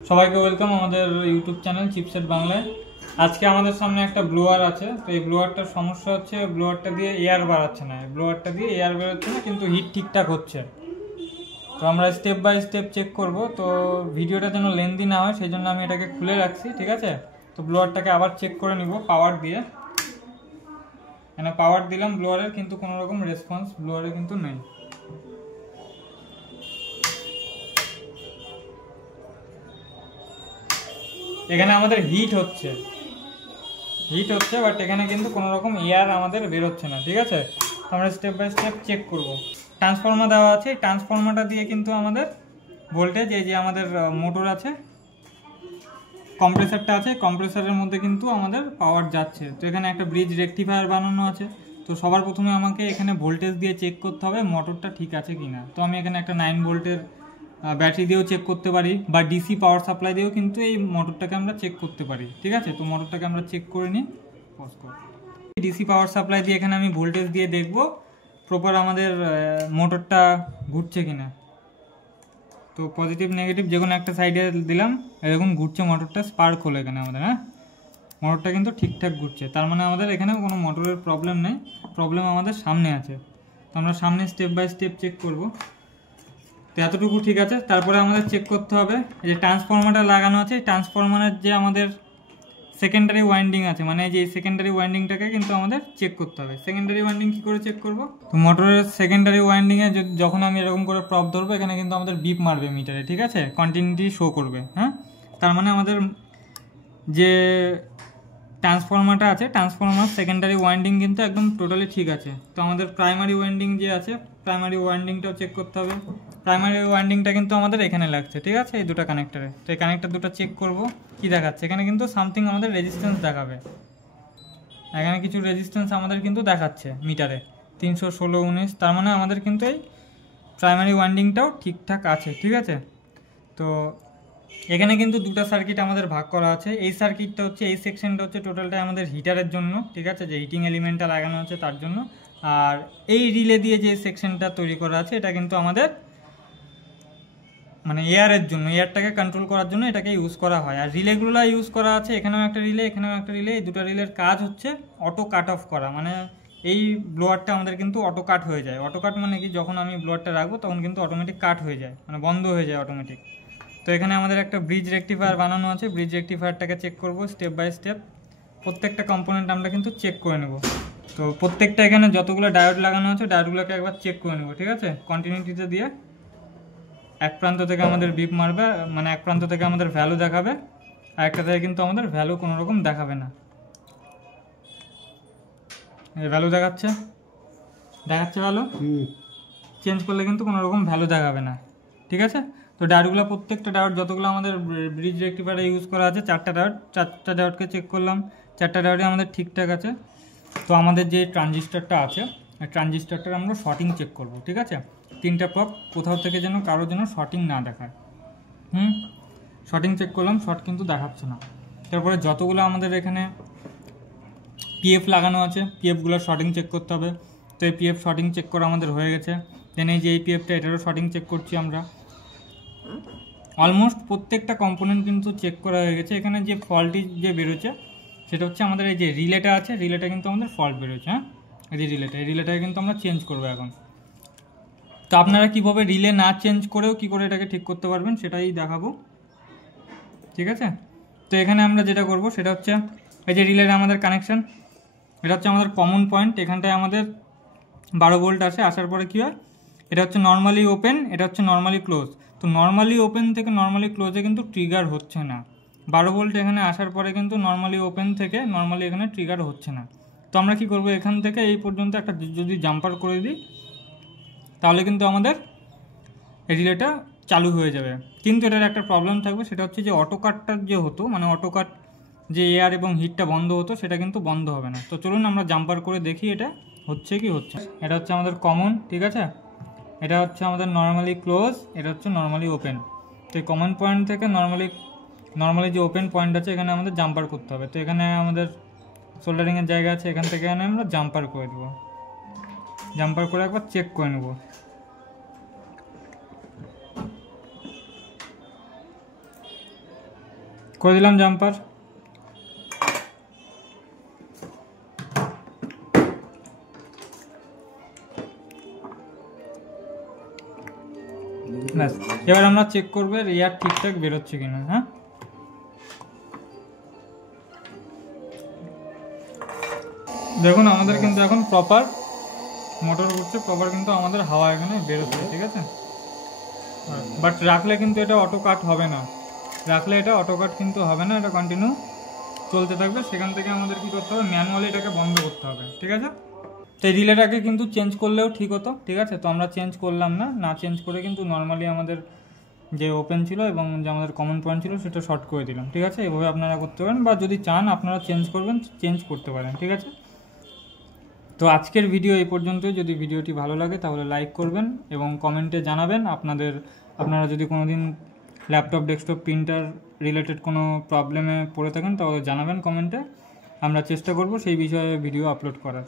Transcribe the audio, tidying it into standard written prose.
সবাইকে ওয়েলকাম আমাদের YouTube channel chipset বাংলায়। আজকে আমাদের সামনে একটা ব্লোয়ার আছে। তো এই ব্লোয়ারটার সমস্যা হচ্ছে ব্লোয়ারটা দিয়ে এয়ার বাড়াচ্ছে না, ব্লোয়ারটা দিয়ে এয়ার বেরোচ্ছে না, কিন্তু হিট ঠিকঠাক হচ্ছে। তো আমরা স্টেপ বাই স্টেপ চেক করব। তো ভিডিওটা যেন লেন্দি না হয় সেই জন্য আমি এটাকে খুলে রাখছি, ঠিক আছে। তো ব্লোয়ারটাকে আবার চেক করে নিব পাওয়ার দিয়ে। মানে পাওয়ার দিলাম ব্লোয়ারের, কিন্তু কোনো রকম রেসপন্স ব্লোয়ারে কিন্তু নেই। এখানে আমাদের হিট হচ্ছে বাট এখানে কিন্তু কোনো রকম এয়ার আমাদের বেরোচ্ছে না, ঠিক আছে। তো আমরা স্টেপ বাই স্টেপ চেক করব। ট্রান্সফর্মার দেওয়া আছে, ট্রান্সফর্মারটা দিয়ে কিন্তু আমাদের ভোল্টেজ, এই যে আমাদের মোটর আছে, কম্প্রেসারটা আছে, কম্প্রেসারের মধ্যে কিন্তু আমাদের পাওয়ার যাচ্ছে। তো এখানে একটা ব্রিজ রেকটিফায়ার বানানো আছে। তো সবার প্রথমে আমাকে এখানে ভোল্টেজ দিয়ে চেক করতে হবে মোটরটা ঠিক আছে কিনা। তো আমি এখানে একটা 9 ভোল্টের ব্যাটারি দিয়েও চেক করতে পারি, বা ডিসি পাওয়ার সাপ্লাই দিয়েও কিন্তু এই মোটরটাকে আমরা চেক করতে পারি, ঠিক আছে। তো মোটরটাকে আমরা চেক করে নিই। ডিসি পাওয়ার সাপ্লাই দিয়ে এখানে আমি ভোল্টেজ দিয়ে দেখব প্রপার আমাদের মোটরটা ঘুরছে কিনা। তো পজিটিভ নেগেটিভ যে কোনো একটা সাইডে দিলাম, এরকম ঘুরছে মোটরটা, স্পার্ক হলো এখানে আমাদের। হ্যাঁ, মোটরটা কিন্তু ঠিকঠাক ঘুরছে, তার মানে আমাদের এখানে কোনো মোটরের প্রবলেম নেই, প্রবলেম আমাদের সামনে আছে। তো আমরা সামনে স্টেপ বাই স্টেপ চেক করব। তো এতটুকু ঠিক আছে। তারপরে আমাদের চেক করতে হবে যে ট্রান্সফরমারটা লাগানো আছে, ট্রান্সফরমারের যে আমাদের সেকেন্ডারি ওয়াইন্ডিং আছে, মানে যে সেকেন্ডারি ওয়াইন্ডিংটাকে কিন্তু আমাদের চেক করতে হবে। সেকেন্ডারি ওয়াইন্ডিং কী করে চেক করব? তো মোটরের সেকেন্ডারি ওয়াইন্ডিংয়ে যখন আমি এরকম করে প্রপ ধরবো, এখানে কিন্তু আমাদের বিপ মারবে মিটারে, ঠিক আছে, কন্টিনিউটি শো করবে। হ্যাঁ, তার মানে আমাদের যে ট্রান্সফরমারটা আছে, ট্রান্সফরমার সেকেন্ডারি ওয়াইন্ডিং কিন্তু একদম টোটালি ঠিক আছে। তো আমাদের প্রাইমারি ওয়াইন্ডিং যে আছে, প্রাইমারি ওয়াইন্ডিংটাও চেক করতে হবে। প্রাইমারি ওয়াইন্ডিংটা কিন্তু আমাদের এখানে লাগছে, ঠিক আছে, এই দুটো কানেক্টারে। তো এই কানেক্টার দুটো চেক করব কি দেখাচ্ছে। এখানে কিন্তু সামথিং আমাদের রেজিস্ট্যান্স দেখাবে, এখানে কিছু রেজিস্ট্যান্স আমাদের কিন্তু দেখাচ্ছে মিটারে 316, 19। তার মানে আমাদের কিন্তু এই প্রাইমারি ওয়াইন্ডিংটাও ঠিকঠাক আছে, ঠিক আছে। তো এখানে কিন্তু দুটো সার্কিট আমাদের ভাগ করা আছে। এই সার্কিটটা হচ্ছে, এই সেকশনটা হচ্ছে টোটালটাই আমাদের হিটারের জন্য, ঠিক আছে, যে হিটিং এলিমেন্টটা লাগানো আছে তার জন্য। আর এই রিলে দিয়ে যে সেকশনটা তৈরি করা আছে, এটা কিন্তু আমাদের মানে এয়ারের জন্য, এয়ারটাকে কন্ট্রোল করার জন্য এটাকে ইউজ করা হয়। আর রিলেগুলো ইউজ করা আছে, এখানেও একটা রিলে, এখানেও একটা রিলে। এই দুটো রিলের কাজ হচ্ছে অটো কাট অফ করা। মানে এই ব্লোয়ারটা আমাদের কিন্তু অটো কাট হয়ে যায়। অটো কাট মানে কি, যখন আমি ব্লোয়ারটা রাখবো তখন কিন্তু অটোমেটিক কাট হয়ে যায়, মানে বন্ধ হয়ে যায় অটোমেটিক। তো এখানে আমাদের একটা ব্রিজ রেকটিফায়ার বানানো আছে, ব্রিজ রেকটিফায়ারটাকে চেক করব স্টেপ বাই স্টেপ। প্রত্যেকটা কম্পোনেন্ট আমরা কিন্তু চেক করে নেব। তো প্রত্যেকটা এখানে যতগুলো ডায়োড লাগানো আছে, ডায়োডগুলোকে একবার চেক করে নেব, ঠিক আছে, কন্টিনিউটিতে দিয়ে। এক প্রান্ত থেকে আমাদের বিপ মারবে, মানে এক প্রান্ত থেকে আমাদের ভ্যালু দেখাবে, আর একটা থেকে কিন্তু আমাদের ভ্যালু কোনো রকম দেখাবে না। এই ভ্যালু দেখাচ্ছে ভ্যালু চেঞ্জ করলে কিন্তু কোনো রকম ভ্যালু দেখাবে না, ঠিক আছে। তো ডায়োডগুলো, প্রত্যেকটা ডায়োড যতগুলো আমাদের ব্রিজ রেকটিফায়ারে ইউজ করা আছে, চারটা ডায়োডকে চেক করলাম, চারটা ডায়োডে আমাদের ঠিকঠাক আছে। তো আমাদের যে ট্রানজিস্টারটা আছে, এই ট্রানজিস্টারটার আমরা শর্টিং চেক করব, ঠিক আছে। তিনটা প্রপ কোথাও থেকে যেন কারোর যেন শর্টিং না দেখায়। শর্টিং চেক করলাম, শর্ট কিন্তু দেখাচ্ছে না। তারপরে যতগুলো আমাদের এখানে পিএফ লাগানো আছে, পিএফগুলো শর্টিং চেক করতে হবে। তো এই পিএফ শর্টিং চেক করা আমাদের হয়ে গেছে। দেন এই যে এই পিএফটা, এটারও শর্টিং চেক করছি আমরা। অলমোস্ট প্রত্যেকটা কম্পোনেন্ট কিন্তু চেক করা হয়ে গেছে। এখানে যে ফল্টটি যে বেরোচ্ছে সেটা হচ্ছে আমাদের এই যে রিলেটা আছে, রিলেটা কিন্তু আমাদের ফল্ট বেরোচ্ছে। হ্যাঁ, এই যে এই রিলেটাকে কিন্তু আমরা চেঞ্জ করবো এখন। তো আপনারা কীভাবে রিলে না চেঞ্জ করেও কী করে এটাকে ঠিক করতে পারবেন সেটাই দেখাবো, ঠিক আছে। তো এখানে আমরা যেটা করব সেটা হচ্ছে, এই যে রিলের আমাদের কানেকশান, এটা হচ্ছে আমাদের কমন পয়েন্ট। এখানটায় আমাদের 12 ভোল্ট আসে, আসার পরে কী হয়, এটা হচ্ছে নর্মালি ওপেন, এটা হচ্ছে নর্মালি ক্লোজ। তো নর্মালি ওপেন থেকে নর্মালি ক্লোজে কিন্তু ট্রিগার হচ্ছে না। 12 ভোল্ট এখানে আসার পরে কিন্তু নর্মালি ওপেন থেকে নর্মালি এখানে ট্রিগার হচ্ছে না। তো আমরা কি করব, এখান থেকে এই পর্যন্ত একটা যদি জাম্পার করে দিই, তাহলে কিন্তু আমাদের এই রিলেটা চালু হয়ে যাবে। কিন্তু এটার একটা প্রবলেম থাকবে, সেটা হচ্ছে যে অটো কাটটার যে হতো, মানে অটো কাট যে এয়ার এবং হিটটা বন্ধ হতো, সেটা কিন্তু বন্ধ হবে না। তো চলুন আমরা জাম্পার করে দেখি এটা হচ্ছে কি হচ্ছে। এটা হচ্ছে আমাদের কমন, ঠিক আছে, এটা হচ্ছে আমাদের নর্মালি ক্লোজ, এটা হচ্ছে নর্মালি ওপেন। তো এই কমন পয়েন্ট থেকে নর্মালি যে ওপেন পয়েন্ট আছে, এখানে আমাদের জাম্পার করতে হবে। তো এখানে আমাদের সোল্ডারিংয়ের জায়গা আছে, এখান থেকে আমরা জাম্পার করে দেবো। জাম্পার করে একবার চেক করে নেব। করে দিলাম জাম্পার। ব্যাস, এবার আমরা চেক করবো এয়ার ঠিকঠাক বেরোচ্ছে কিনা। হ্যাঁ, দেখুন আমাদের কিন্তু এখন প্রপার মোটর করছে, প্রপার কিন্তু আমাদের হাওয়া এখানে বেরোচ্ছে, ঠিক আছে। বাট রাখলে কিন্তু এটা অটো কাট হবে না, রাখলে এটা অটো কাট কিন্তু হবে না, এটা কন্টিনিউ চলতে থাকবে। সেখান থেকে আমাদের কি করতে হবে, ম্যানুয়ালি এটাকে বন্ধ করতে হবে, ঠিক আছে। এই রিলেটাকে কিন্তু চেঞ্জ করলেও ঠিক হতো, ঠিক আছে। তো আমরা চেঞ্জ করলাম না, না চেঞ্জ করে কিন্তু নর্মালি আমাদের যে ওপেন ছিল এবং যে আমাদের কমন পয়েন্ট ছিল সেটা শর্ট করে দিলাম, ঠিক আছে। এভাবে আপনারা করতে পারেন, বা যদি চান আপনারা চেঞ্জ করবেন, চেঞ্জ করতে পারেন, ঠিক আছে। তো আজকের ভিডিও এই পর্যন্তই। যদি ভিডিওটি ভালো লাগে তাহলে লাইক করবেন এবং কমেন্টে জানাবেন আপনারা যদি কোনো দিন ল্যাপটপ, ডেস্কটপ, প্রিন্টার রিলেটেড কোনো প্রবলেমে পড়ে থাকেন তাহলে জানাবেন কমেন্টে। আমরা চেষ্টা করব সেই বিষয়ে ভিডিও আপলোড করার।